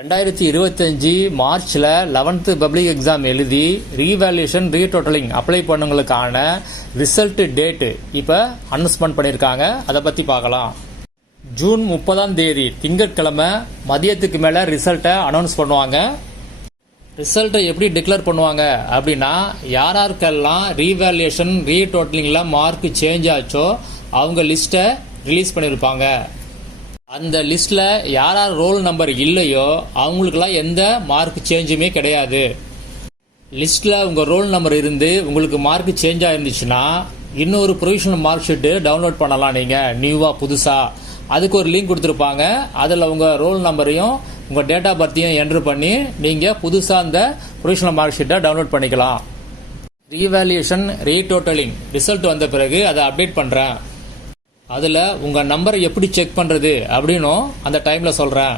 2025 மார்ச்சில் 11th public exam எழுதி revaluation retotalling apply பண்ணவங்களுக்கான ரிசல்ட் டேட்டு இப்போ அனௌன்ஸ்மெண்ட் பண்ணியிருக்காங்க. அதை பற்றி பார்க்கலாம். ஜூன் 30ஆம் தேதி திங்கட்கிழமை மதியத்துக்கு மேலே ரிசல்ட்டை அனௌன்ஸ் பண்ணுவாங்க. ரிசல்ட்டை எப்படி டிக்ளேர் பண்ணுவாங்க அப்படின்னா, யாருக்கெல்லாம் ரீவேல்யூஷன் ரீடோட்டலிங்கில் மார்க் சேஞ்ச் ஆச்சோ அவங்க லிஸ்ட்டை ரிலீஸ் பண்ணியிருப்பாங்க. அந்த லிஸ்ட்டில் யார் ரோல் நம்பர் இல்லையோ அவங்களுக்கெல்லாம் எந்த மார்க் சேஞ்சுமே கிடையாது. லிஸ்ட்டில் உங்கள் ரோல் நம்பர் இருந்து உங்களுக்கு மார்க் சேஞ்ச் ஆயிருந்துச்சுன்னா இன்னொரு ப்ரொவிஷனல் மார்க் ஷீட்டு டவுன்லோட் பண்ணலாம். நீங்கள் நியூவாக புதுசாக அதுக்கு ஒரு லிங்க் கொடுத்துருப்பாங்க. அதில் உங்கள் ரோல் நம்பரையும் உங்கள் டேட் ஆஃப் பர்த்தையும் என்ட்ரு பண்ணி நீங்கள் புதுசாக அந்த ப்ரொவிஷனல் மார்க் ஷீட்டை டவுன்லோட் பண்ணிக்கலாம். ரீவேல்யூஷன் ரீடோட்டலிங் ரிசல்ட் வந்த பிறகு அதை அப்டேட் பண்ணுறேன். அதில் உங்கள் நம்பரை எப்படி செக் பண்ணுறது அப்படின்னும் அந்த டைமில் சொல்கிறேன்.